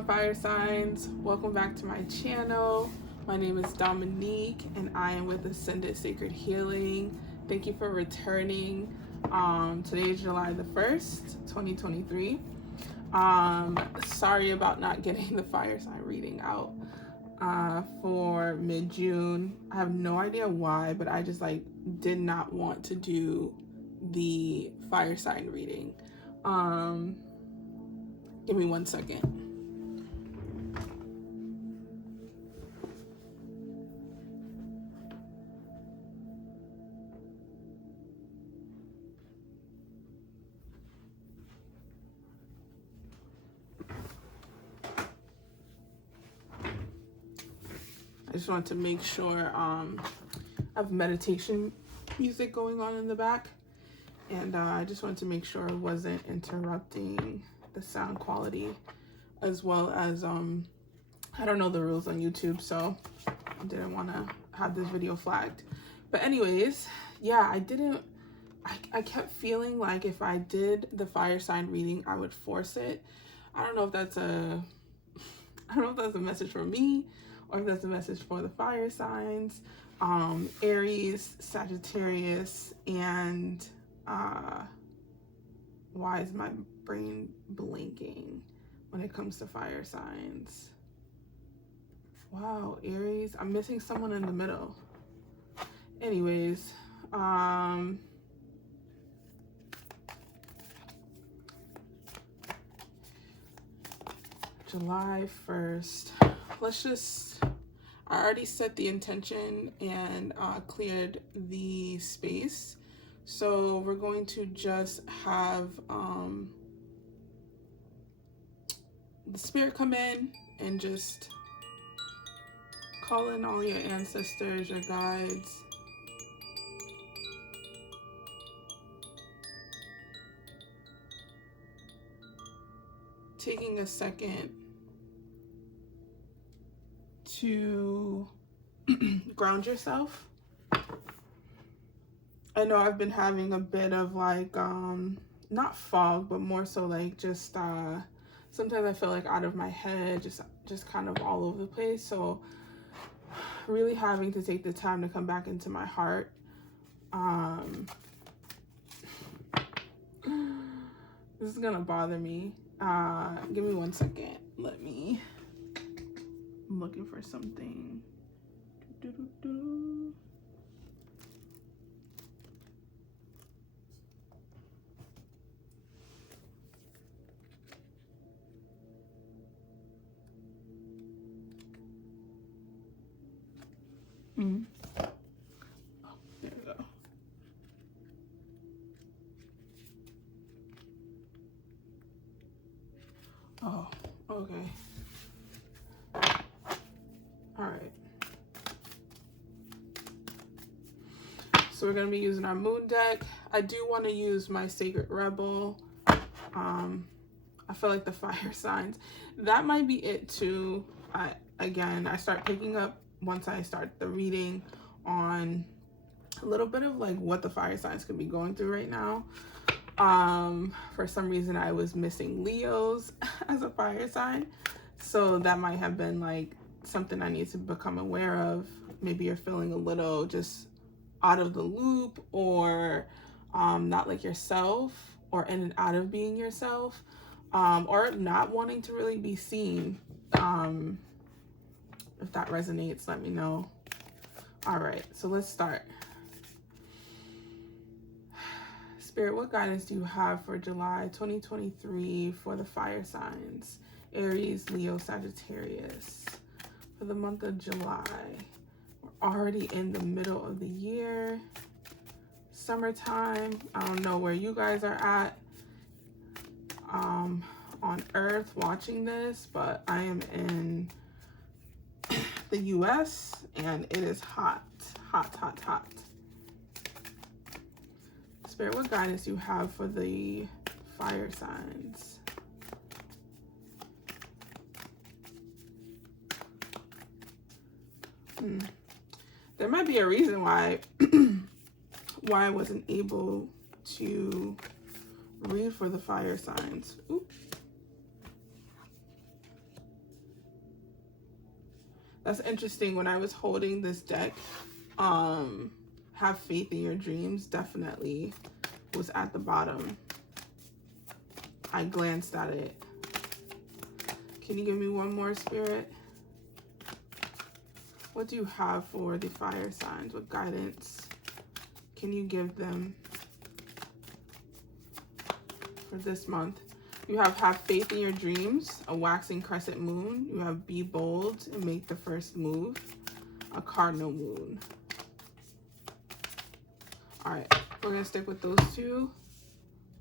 on, fire signs? Welcome back to my channel. My name is Dominique and I am with Ascended Sacred Healing. Thank you for returning. Today is July the 1st, 2023. Sorry about not getting the fire sign reading out for mid-June. I have no idea why, but I just did not want to do the fire sign reading. Give me 1 second. I just want to make sure I have meditation music going on in the back, and I just wanted to make sure it wasn't interrupting the sound quality, as well as I don't know the rules on YouTube, so I didn't want to have this video flagged. But anyways, yeah, I kept feeling like if I did the fire sign reading, I would force it. I don't know if that's a message for me or if that's a message for the fire signs. Aries, Sagittarius, and why is my brain blinking when it comes to fire signs? Wow, Aries. I'm missing someone in the middle. Anyways, July 1st. I already set the intention and cleared the space. So we're going to just have the spirit come in and just call in all your ancestors, your guides. Taking a second to ground yourself. I know I've been having a bit of not fog, but more so just sometimes I feel like out of my head, just kind of all over the place. So really having to take the time to come back into my heart. This is gonna bother me. Give me 1 second. I'm looking for something. Oh, there we go. Oh, okay. All right. So we're going to be using our moon deck. I do want to use my Sacred Rebel. I feel like the fire signs, that might be it too. I start picking up once I start the reading on a little bit of what the fire signs could be going through right now. For some reason I was missing Leos as a fire sign, so that might have been something I need to become aware of. Maybe you're feeling a little just out of the loop, or not like yourself, or in and out of being yourself, or not wanting to really be seen. If that resonates, let me know. All right, so let's start. Spirit, what guidance do you have for July 2023 for the fire signs? Aries, Leo, Sagittarius. For the month of July. We're already in the middle of the year. Summertime. I don't know where you guys are at on Earth watching this, but I am in the US and it is hot. Hot. Spirit, what guidance do you have for the fire signs? There might be a reason why I wasn't able to read for the fire signs. Oops. That's interesting. When I was holding this deck, have faith in your dreams definitely was at the bottom. I glanced at it. Can you give me one more, Spirit? What do you have for the fire signs? What guidance can you give them for this month? You have faith in your dreams, a waxing crescent moon. You have be bold and make the first move, a cardinal moon. All right, we're gonna stick with those two.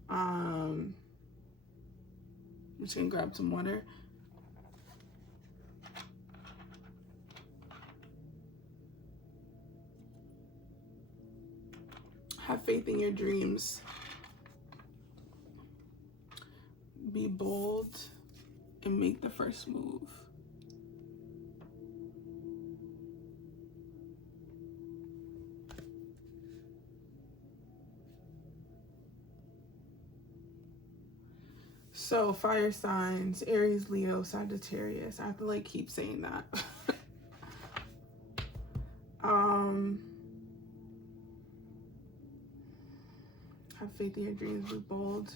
I'm just gonna grab some water. Have faith in your dreams. Be bold and make the first move. So fire signs, Aries, Leo, Sagittarius. I have to like keep saying that. Have faith in your dreams, be bold.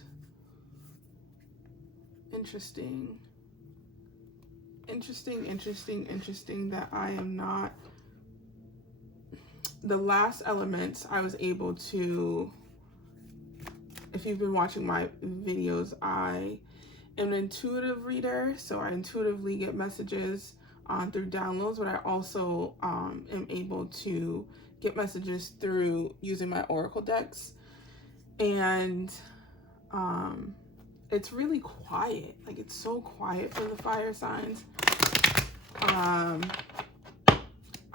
Interesting that I am not. The last elements I was able to, if you've been watching my videos, I am an intuitive reader, so I intuitively get messages through downloads, but I also am able to get messages through using my oracle decks. And it's really quiet. Like, it's so quiet for the fire signs. I'm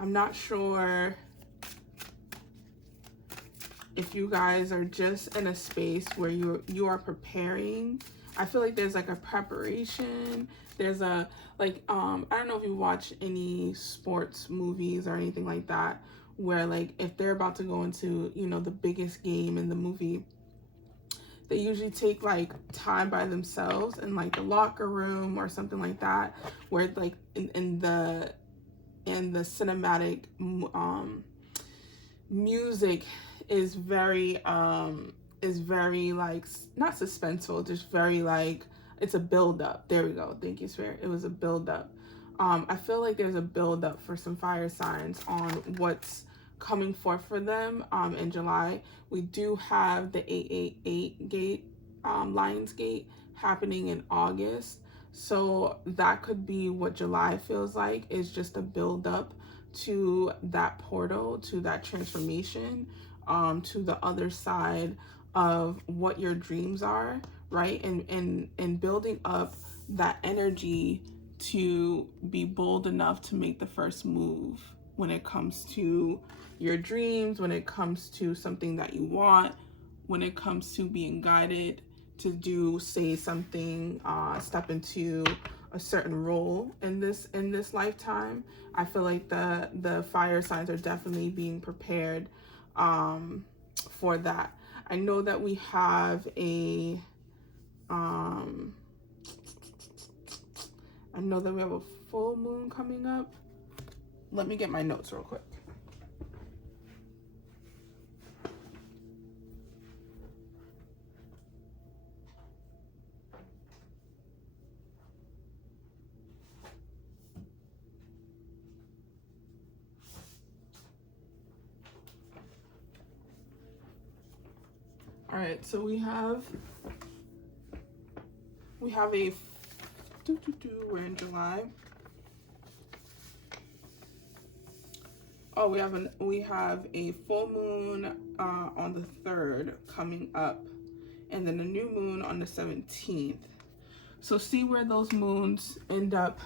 not sure if you guys are just in a space where you are preparing. I feel like there's like a preparation. There's a like I don't know if you watch any sports movies or anything like that, where like if they're about to go into, you know, the biggest game in the movie, they usually take like time by themselves in like the locker room or something like that, where like in the cinematic music is very like not suspenseful, just very like it's a build up. There we go. Thank you, Spirit. It was a build up. I feel like there's a build up for some fire signs on what's coming forth for them in July. We do have the 888 gate, Lions Gate, happening in August. So that could be what July feels like, is just a build up to that portal, to that transformation, to the other side of what your dreams are, right? And building up that energy to be bold enough to make the first move when it comes to your dreams, when it comes to something that you want, when it comes to being guided to do, say something, step into a certain role in this lifetime. I feel like the fire signs are definitely being prepared for that. I know that we have a full moon coming up. Let me get my notes real quick. All right, so we have a we're in July. Oh, we have a full moon on the 3rd coming up, and then a new moon on the 17th. So see where those moons end up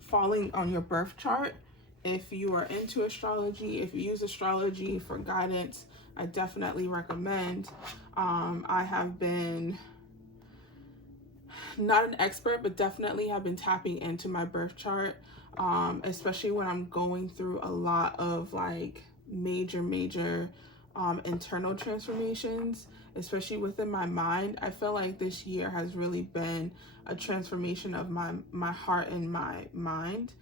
falling on your birth chart. If you are into astrology, if you use astrology for guidance, I definitely recommend. I have been not an expert, but definitely have been tapping into my birth chart, especially when I'm going through a lot of like major internal transformations, especially within my mind. I feel like this year has really been a transformation of my heart and my mind.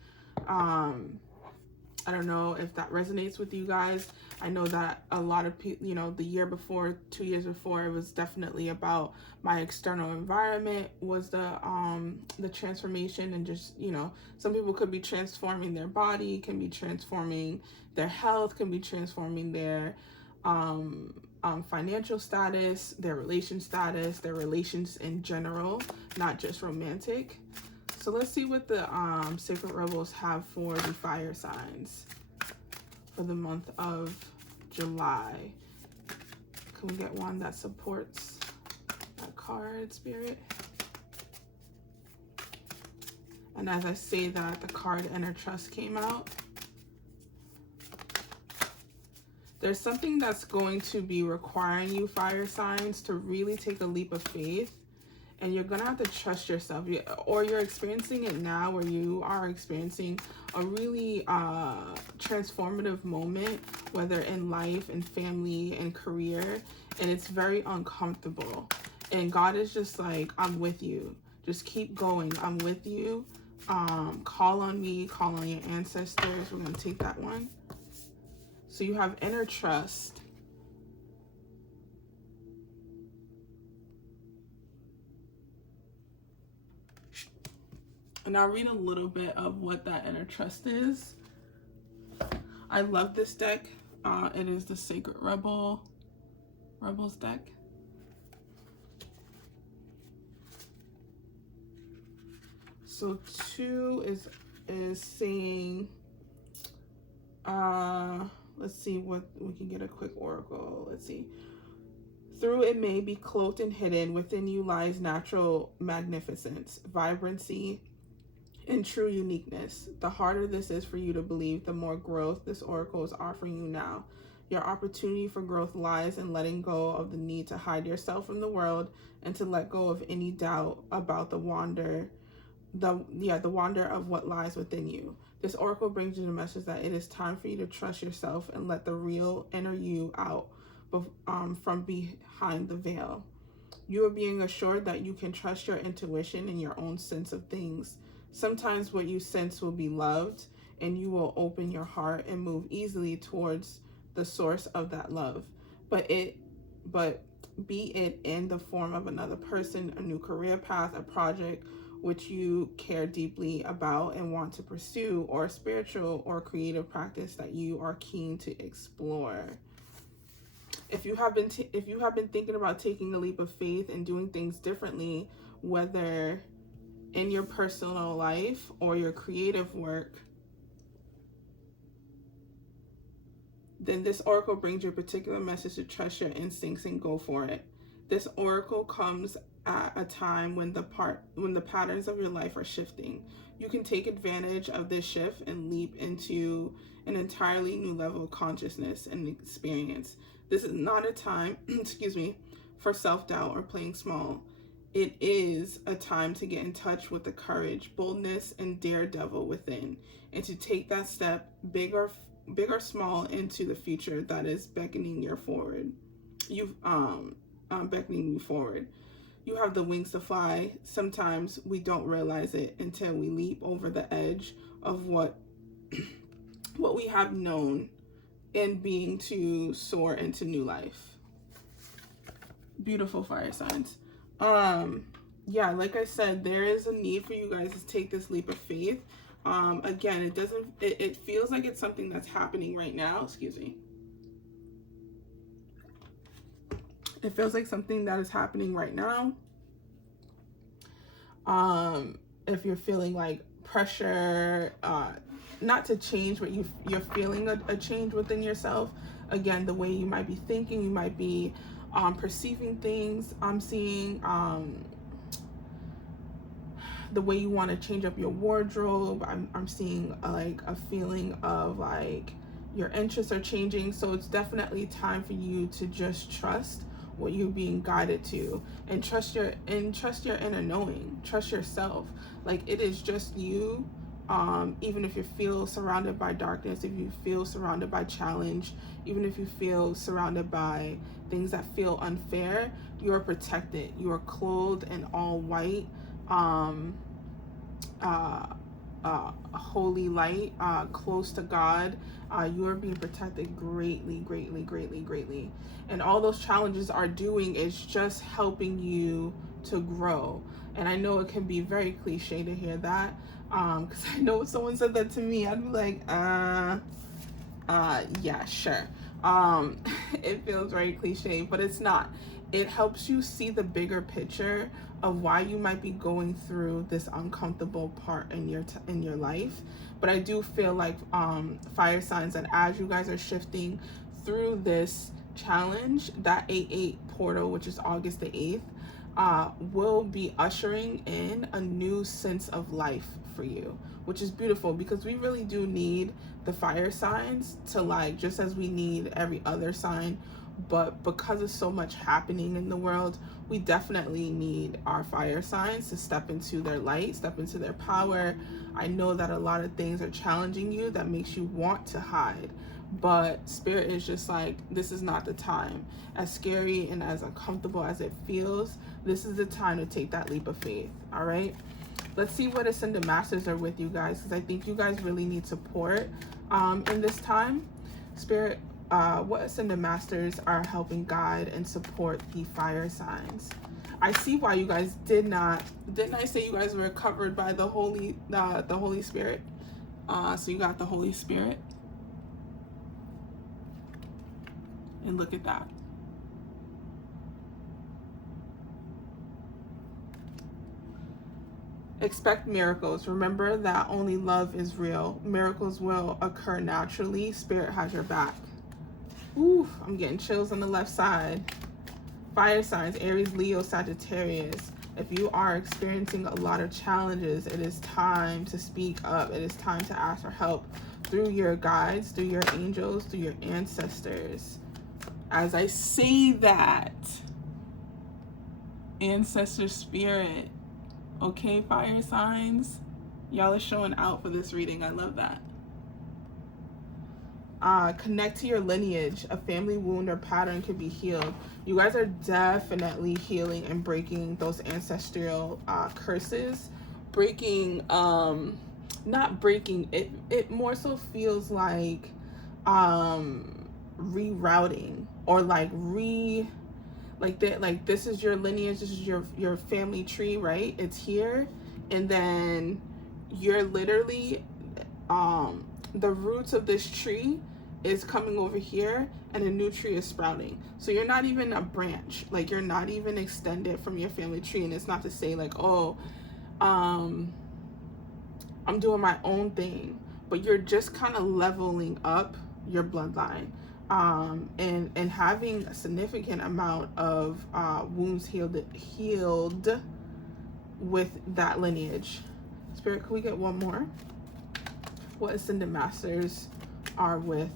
I don't know if that resonates with you guys. I know that a lot of people, you know, the year before, 2 years before, it was definitely about my external environment was the transformation, and just, you know, some people could be transforming their body, can be transforming their health, can be transforming their financial status, their relation status, their relations in general, not just romantic. So let's see what the Sacred Rebels have for the fire signs for the month of July. Can we get one that supports that card, Spirit? And as I say that, the card Inner Trust came out. There's something that's going to be requiring you, fire signs, to really take a leap of faith. And you're going to have to trust yourself. Or you're experiencing it now, where you are experiencing a really transformative moment, whether in life, in family, and career. And it's very uncomfortable. And God is just like, I'm with you. Just keep going. I'm with you. Call on me. Call on your ancestors. We're going to take that one. So you have inner trust. And I'll read a little bit of what that inner trust is. I love this deck. It is the Sacred Rebels deck. So 2 is saying, let's see what we can get, a quick oracle. Let's see. Through it may be cloaked and hidden, within you lies natural magnificence, vibrancy, and true uniqueness. The harder this is for you to believe, the more growth this oracle is offering you now. Your opportunity for growth lies in letting go of the need to hide yourself from the world, and to let go of any doubt about the wonder of what lies within you. This oracle brings you the message that it is time for you to trust yourself and let the real inner you out from behind the veil. You are being assured that you can trust your intuition and your own sense of things. Sometimes what you sense will be loved, and you will open your heart and move easily towards the source of that love. But be it in the form of another person, a new career path, a project which you care deeply about and want to pursue, or a spiritual or creative practice that you are keen to explore. If you have been thinking about taking a leap of faith and doing things differently, whether in your personal life or your creative work, then this oracle brings you a particular message to trust your instincts and go for it. This oracle comes at a time when the patterns of your life are shifting. You can take advantage of this shift and leap into an entirely new level of consciousness and experience. This is not a time, for self-doubt or playing small. It is a time to get in touch with the courage, boldness, and daredevil within, and to take that step, big or small, into the future that is beckoning you forward. Beckoning you forward. You have the wings to fly. Sometimes we don't realize it until we leap over the edge of what we have known, and being to soar into new life. Beautiful, fire signs. Yeah, like I said, there is a need for you guys to take this leap of faith. Again, it feels like it's something that's happening right now. It feels like something that is happening right now. If you're feeling like pressure, not to change, but you're feeling a change within yourself. Again, the way you might be thinking, you might be perceiving things. I'm seeing the way you want to change up your wardrobe. I'm seeing like a feeling of like your interests are changing. So it's definitely time for you to just trust what you're being guided to, and trust your inner knowing. Trust yourself. Like, it is just you. Even if you feel surrounded by darkness, if you feel surrounded by challenge, even if you feel surrounded by things that feel unfair, you are protected. You are clothed in all white. holy light, close to God. You are being protected greatly, greatly, greatly, greatly. And all those challenges are doing is just helping you to grow. And I know it can be very cliche to hear that, because I know if someone said that to me, I'd be like, yeah, sure. It feels very cliche, but it's not. It helps you see the bigger picture of why you might be going through this uncomfortable part in your life. But I do feel like fire signs, that as you guys are shifting through this challenge, that 8/8 portal, which is August the 8th, will be ushering in a new sense of life for you, which is beautiful, because we really do need the fire signs to, like, just as we need every other sign, but because of so much happening in the world, we definitely need our fire signs to step into their light, step into their power. I know that a lot of things are challenging you that makes you want to hide, but Spirit is just like, this is not the time. As scary and as uncomfortable as it feels, this is the time to take that leap of faith. All right, let's see what Ascended Masters are with you guys, because I think you guys really need support in this time. Spirit, what Ascended Masters are helping guide and support the fire signs? I see why you guys didn't I say you guys were covered by the Holy Spirit? So you got the Holy Spirit, and look at that. Expect miracles. Remember that only love is real. Miracles will occur naturally. Spirit has your back. Ooh, I'm getting chills on the left side. Fire signs, Aries, Leo, Sagittarius. If you are experiencing a lot of challenges, it is time to speak up. It is time to ask for help through your guides, through your angels, through your ancestors. As I say that, ancestor spirit, okay, fire signs, y'all are showing out for this reading. I love that. Connect to your lineage. A family wound or pattern could be healed. You guys are definitely healing and breaking those ancestral curses. Breaking, not breaking, it more so feels like rerouting, or like that, like this is your lineage, this is your family tree, right? It's here, and then you're literally the roots of this tree is coming over here, and a new tree is sprouting. So you're not even a branch, like you're not even extended from your family tree. And it's not to say like, oh, I'm doing my own thing, but you're just kind of leveling up your bloodline, and having a significant amount of wounds healed with that lineage. Spirit, can we get one more? What Ascended Masters are with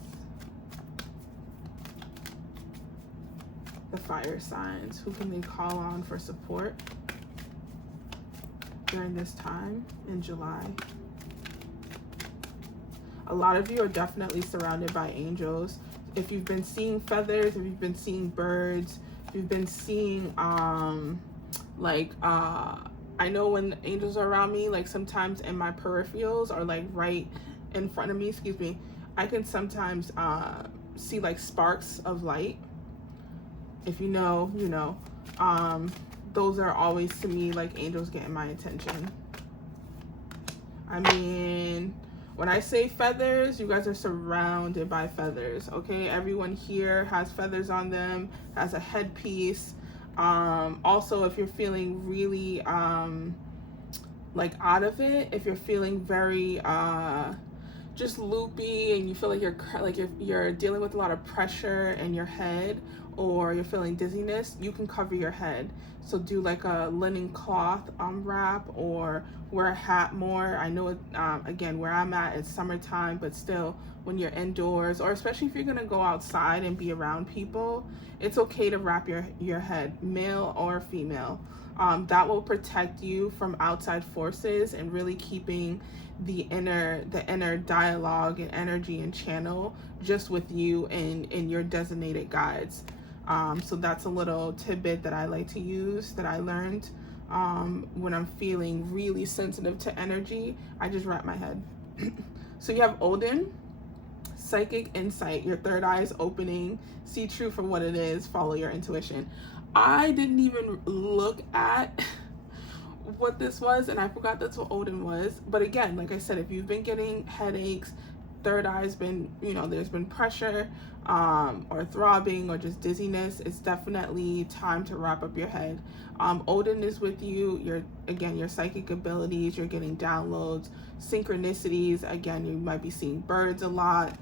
the fire signs? Who can they call on for support during this time in July? A lot of you are definitely surrounded by angels. If you've been seeing feathers, if you've been seeing birds, if you've been seeing I know when angels are around me, like sometimes in my peripherals, or like right in front of me, excuse me, I can sometimes see like sparks of light. If you know, you know. Those are always, to me, like angels getting my attention. I mean, when I say feathers, you guys are surrounded by feathers, okay? Everyone here has feathers on them, has a headpiece. Also, if you're feeling really like out of it, if you're feeling very just loopy, and you feel like you're dealing with a lot of pressure in your head, or you're feeling dizziness, you can cover your head. So do like a linen cloth wrap, or wear a hat more. I know it, again, where I'm at, it's summertime, but still, when you're indoors, or especially if you're gonna go outside and be around people, it's okay to wrap your head, male or female. That will protect you from outside forces, and really keeping the inner dialogue and energy and channel just with you and your designated guides. So that's a little tidbit that I like to use, that I learned when I'm feeling really sensitive to energy, I just wrap my head. So you have Odin, psychic insight, your third eye is opening, see truth for what it is, follow your intuition. I didn't even look at what this was, and I forgot that's what Odin was. But again, like I said, if you've been getting headaches, third eye's been, you know, there's been pressure or throbbing or just dizziness, it's definitely time to wrap up your head. Odin is with you. Your psychic abilities, you're getting downloads, synchronicities. Again, you might be seeing birds a lot.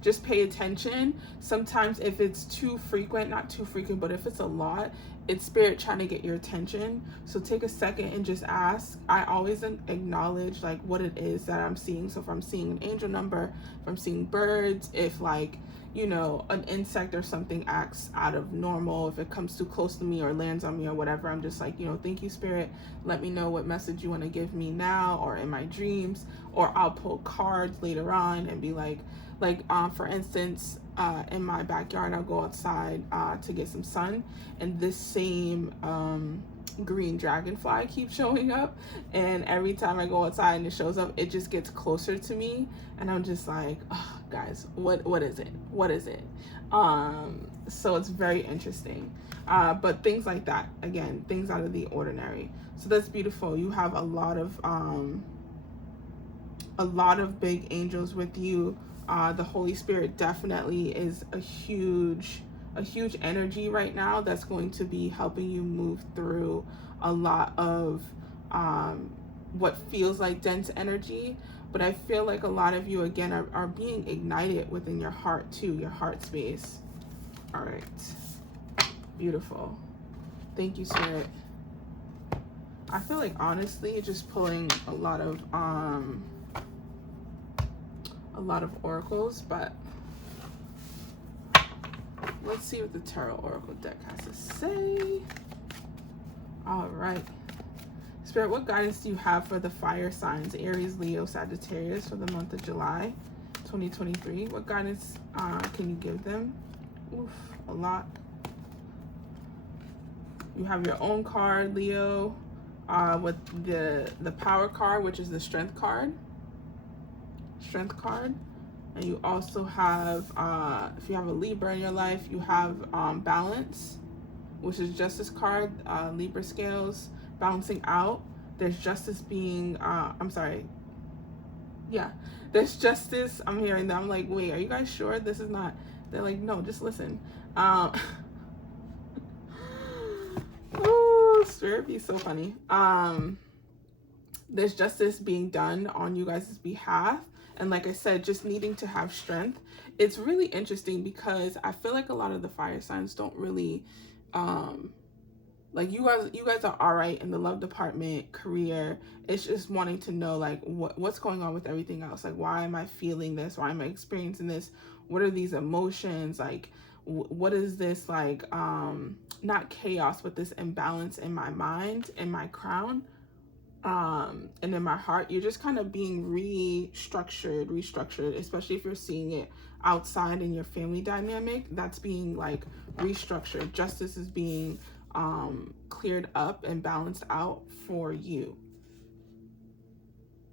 Just pay attention. Sometimes if it's too frequent, not too frequent, but if it's a lot, it's spirit trying to get your attention. So take a second and just ask. I always acknowledge like what it is that I'm seeing. So if I'm seeing an angel number, if I'm seeing birds, if like, you know, an insect or something acts out of normal, if it comes too close to me or lands on me or whatever, I'm just like, you know, thank you, spirit. Let me know what message you want to give me now or in my dreams, or I'll pull cards later on and be like, for instance, in my backyard, I'll go outside to get some sun, and this same green dragonfly keeps showing up, and every time I go outside and it shows up, it just gets closer to me, and I'm just like, oh, guys, what is it? So it's very interesting, but things like that, again, things out of the ordinary. So that's beautiful. You have a lot of big angels with you. The Holy Spirit definitely is a huge energy right now that's going to be helping you move through a lot of what feels like dense energy. But I feel like a lot of you, again, are being ignited within your heart too, your heart space. All right. Beautiful. Thank you, Spirit. I feel like, honestly, just pulling a lot of oracles, but let's see what the Tarot Oracle deck has to say. All right. Spirit, what guidance do you have for the fire signs, Aries, Leo, Sagittarius, for the month of July 2023? What guidance can you give them? Oof, a lot. You have your own card, Leo, with the power card, which is the strength card. And you also have, if you have a Libra in your life, you have balance, which is justice card, Libra scales, balancing out. There's justice being, there's justice. I'm hearing that. I'm like, wait, are you guys sure this is not? They're like, no, just listen. Oh, Spirit be so funny. There's justice being done on you guys' behalf. And like I said, just needing to have strength. It's really interesting because I feel like a lot of the fire signs don't really, like you guys are all right in the love department, career. It's just wanting to know like what's going on with everything else. Like, why am I feeling this? Why am I experiencing this? What are these emotions? Like, what is this, like, not chaos, but this imbalance in my mind, in my crown, and in my heart. You're just kind of being restructured, especially if you're seeing it outside in your family dynamic. That's being like restructured. Justice is being cleared up and balanced out for you.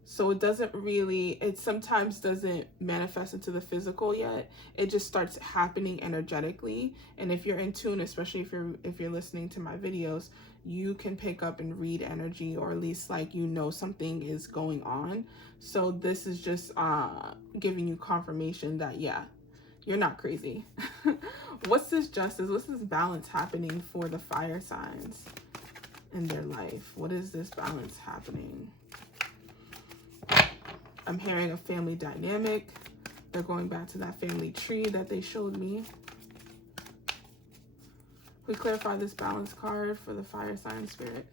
So it sometimes doesn't manifest into the physical yet. It just starts happening energetically. And if you're in tune, especially if you're listening to my videos, you can pick up and read energy, or at least like, you know, something is going on. So this is just giving you confirmation that, yeah, you're not crazy. What's this justice? What's this balance happening for the fire signs in their life? What is this balance happening? I'm hearing a family dynamic. They're going back to that family tree that they showed me. We clarify this balance card for the fire sign, Spirit.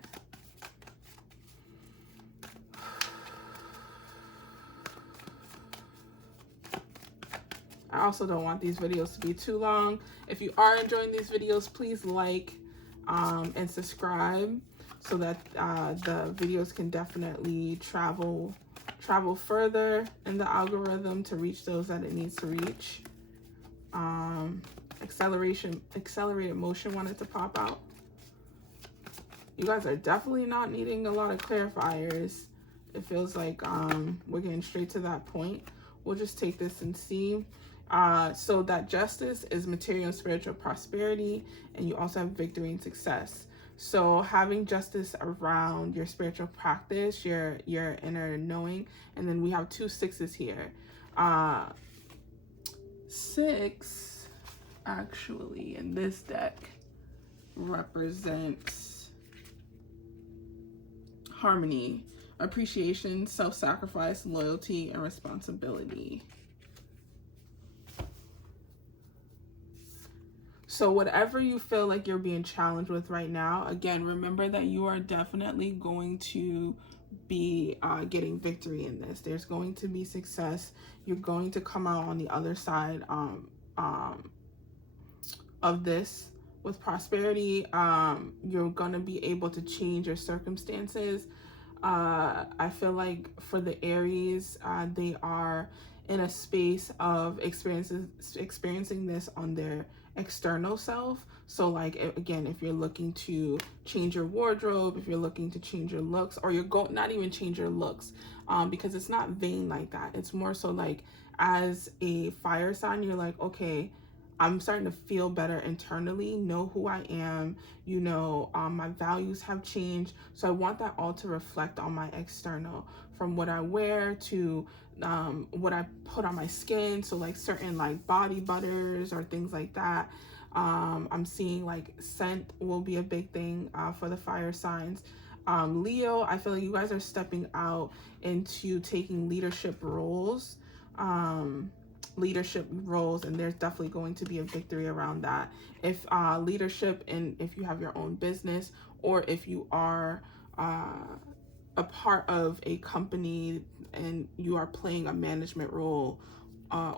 I also don't want these videos to be too long. If you are enjoying these videos, please like and subscribe so that the videos can definitely travel further in the algorithm to reach those that it needs to reach. Accelerated motion wanted to pop out. You guys are definitely not needing a lot of clarifiers. It feels like we're getting straight to that point. We'll just take this and see. So that justice is material and spiritual prosperity, and you also have victory and success. So having justice around your spiritual practice, your inner knowing, and then we have 2 6s here. 6 actually in this deck represents harmony, appreciation, self-sacrifice, loyalty, and responsibility. So whatever you feel like you're being challenged with right now, again, remember that you are definitely going to be getting victory in this. There's going to be success. You're going to come out on the other side of this with prosperity. You're going to be able to change your circumstances. I feel like for the Aries, they are in a space of experiencing this on their external self. So like, again, if you're looking to change your wardrobe, if you're looking to change your looks, or not even change your looks, because it's not vain like that. It's more so like, as a fire sign, you're like, okay, I'm starting to feel better internally, know who I am, you know, my values have changed. So I want that all to reflect on my external, from what I wear to what I put on my skin. So like certain like body butters or things like that. I'm seeing like scent will be a big thing for the fire signs. Leo, I feel like you guys are stepping out into taking leadership roles. And there's definitely going to be a victory around that. If leadership, and if you have your own business, or if you are a part of a company and you are playing a management role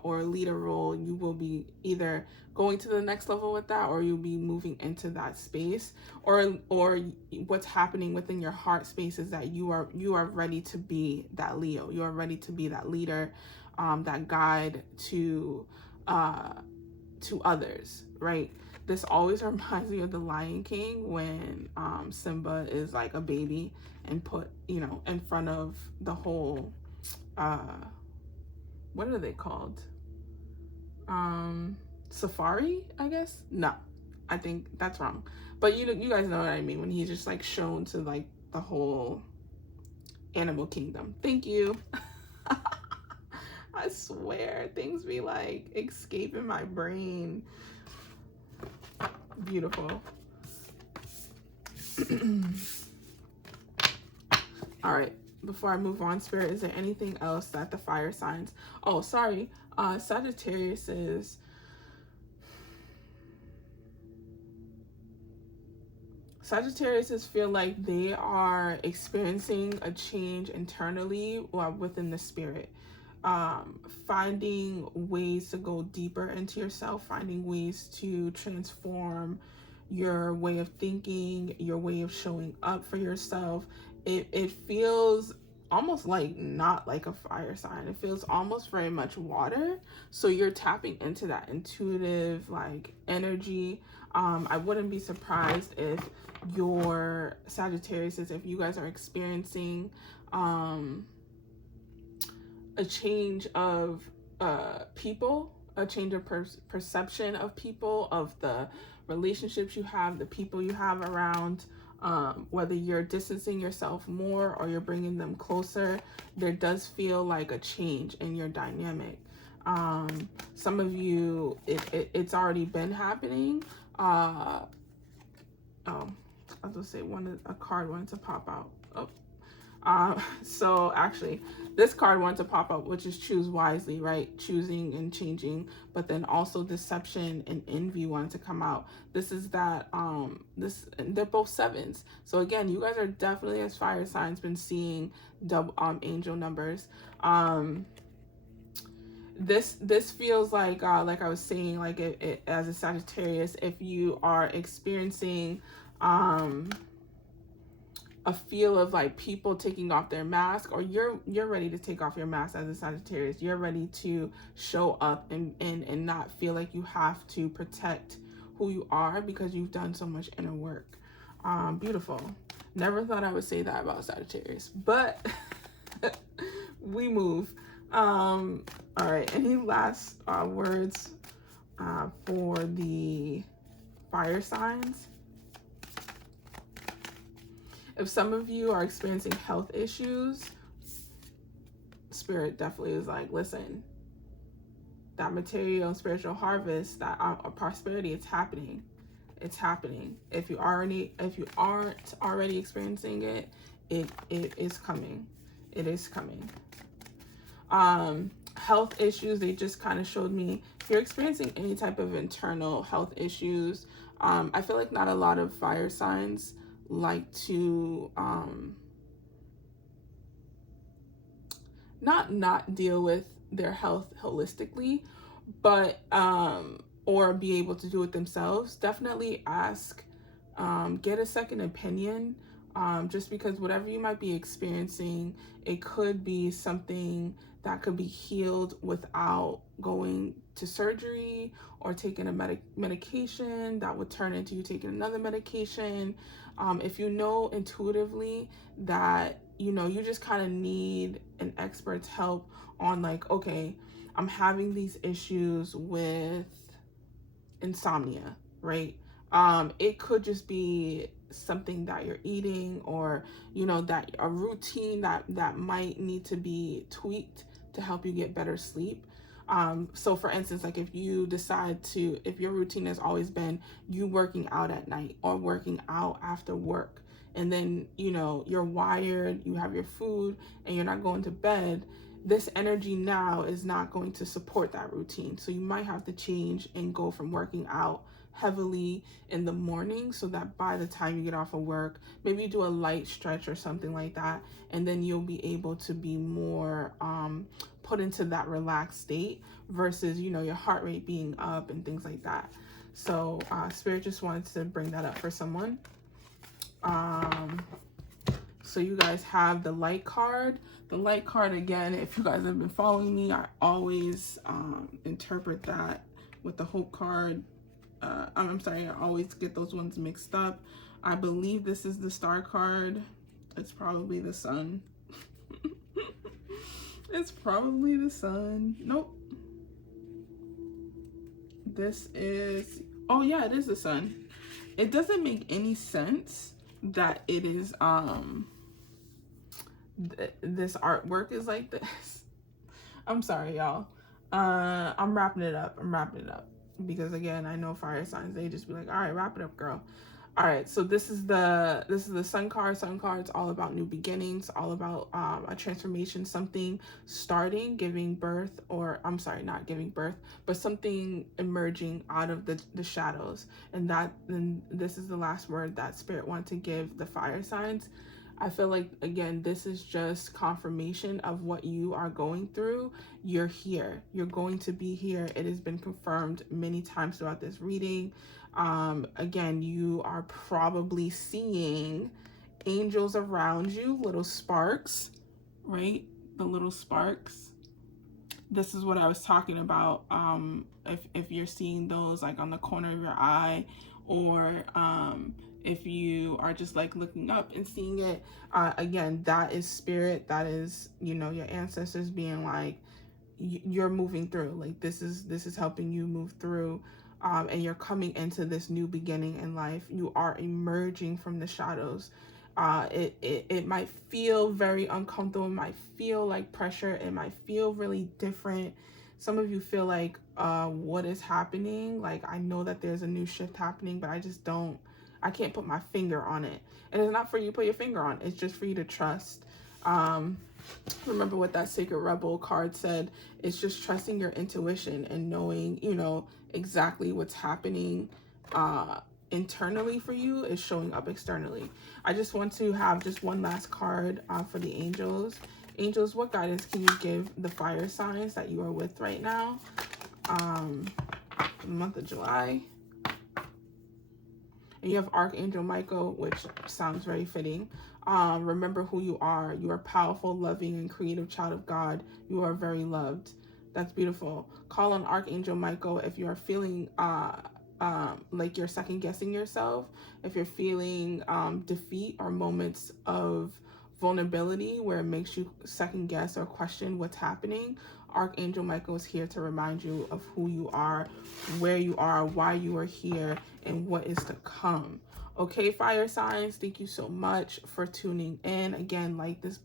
or a leader role, you will be either going to the next level with that, or you'll be moving into that space, or what's happening within your heart space is that you are ready to be that Leo. You are ready to be that leader, that guide to others, right? This always reminds me of the Lion King when Simba is like a baby and put, you know, in front of the whole what are they called? Safari, I guess? No, I think that's wrong. But you guys know what I mean, when he's just like shown to like the whole animal kingdom. Thank you. I swear, things be like escaping my brain. Beautiful. All right, before I move on, Spirit, is there anything else that the fire signs? Oh, sorry. Sagittarius feel like they are experiencing a change internally or within the spirit. Finding ways to go deeper into yourself, finding ways to transform your way of thinking, your way of showing up for yourself. It feels almost like not like a fire sign. It feels almost very much water. So you're tapping into that intuitive like energy. I wouldn't be surprised if your Sagittarius, if you guys are experiencing a change of people, a change of perception of people, of the relationships you have, the people you have around, whether you're distancing yourself more or you're bringing them closer, there does feel like a change in your dynamic. Some of you, it's already been happening. I was gonna say a card wanted to pop out. So actually this card wanted to pop up, which is choose wisely, right? Choosing and changing, but then also deception and envy wanted to come out. This is that, they're both 7s. So again, you guys are definitely, as fire signs, been seeing double angel numbers. This feels like I was saying, like it as a Sagittarius, if you are experiencing a feel of like people taking off their mask, or you're ready to take off your mask as a Sagittarius. You're ready to show up and not feel like you have to protect who you are because you've done so much inner work. Beautiful. Never thought I would say that about Sagittarius, but we move. All right. Any last words for the fire signs? If some of you are experiencing health issues, Spirit definitely is like, listen, that material and spiritual harvest, that prosperity, it's happening. It's happening. If you aren't already experiencing it, it is coming. It is coming. Health issues, they just kind of showed me, if you're experiencing any type of internal health issues, I feel like not a lot of fire signs like to not deal with their health holistically, but or be able to do it themselves. Definitely ask, get a second opinion, just because whatever you might be experiencing, it could be something that could be healed without going to surgery or taking a medication that would turn into you taking another medication. If you know intuitively that, you know, you just kind of need an expert's help on like, okay, I'm having these issues with insomnia, right? It could just be something that you're eating, or, you know, that a routine that might need to be tweaked to help you get better sleep. So for instance, like if you decide to, if your routine has always been you working out at night or working out after work, and then, you know, you're wired, you have your food, and you're not going to bed, this energy now is not going to support that routine. So you might have to change and go from working out heavily in the morning, so that by the time you get off of work, maybe you do a light stretch or something like that, and then you'll be able to be more put into that relaxed state, versus, you know, your heart rate being up and things like that. So Spirit just wanted to bring that up for someone. So you guys have the light card. The light card, again, if you guys have been following me, I always interpret that with the hope card. I'm sorry, I always get those ones mixed up. I believe this is the star card. It's probably the sun. It's probably the sun. Nope. This is, oh yeah, it is the sun. It doesn't make any sense that it is this artwork is like this. I'm sorry, y'all. I'm wrapping it up because, again, I know fire signs, they just be like, all right, wrap it up, girl. All right, so this is the sun card. Sun card is all about new beginnings, all about a transformation, something starting, giving birth, or I'm sorry, not giving birth, but something emerging out of the shadows. And this is the last word that Spirit wanted to give the fire signs. I feel like, again, this is just confirmation of what you are going through. You're here. You're going to be here. It has been confirmed many times throughout this reading. Again, you are probably seeing angels around you, little sparks, right? The little sparks. This is what I was talking about. If you're seeing those like on the corner of your eye, or if you are just like looking up and seeing it, again, that is Spirit. That is, you know, your ancestors being like, you're moving through. Like this is helping you move through, and you're coming into this new beginning in life. You are emerging from the shadows. It might feel very uncomfortable. It might feel like pressure. It might feel really different. Some of you feel like, what is happening? Like, I know that there's a new shift happening, but I can't put my finger on it. And it's not for you to put your finger on. It's just for you to trust. Remember what that Sacred Rebel card said. It's just trusting your intuition and knowing, you know, exactly what's happening internally for you is showing up externally. I just want to have just one last card for the angels. Angels, what guidance can you give the fire signs that you are with right now? The month of July. And you have Archangel Michael, which sounds very fitting. Remember who you are. You are powerful, loving, and creative child of God. You are very loved. That's beautiful. Call on Archangel Michael if you are feeling like you're second guessing yourself, if you're feeling defeat or moments of vulnerability where it makes you second guess or question what's happening, Archangel Michael is here to remind you of who you are, where you are, why you are here, and what is to come. Okay, fire signs, thank you so much for tuning in. Again, like this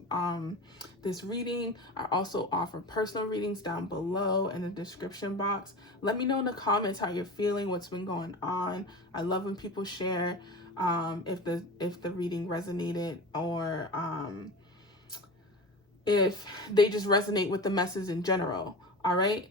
reading, I also offer personal readings down below in the description box. Let me know in the comments how you're feeling, what's been going on. I love when people share if the reading resonated, or if they just resonate with the message in general. All right,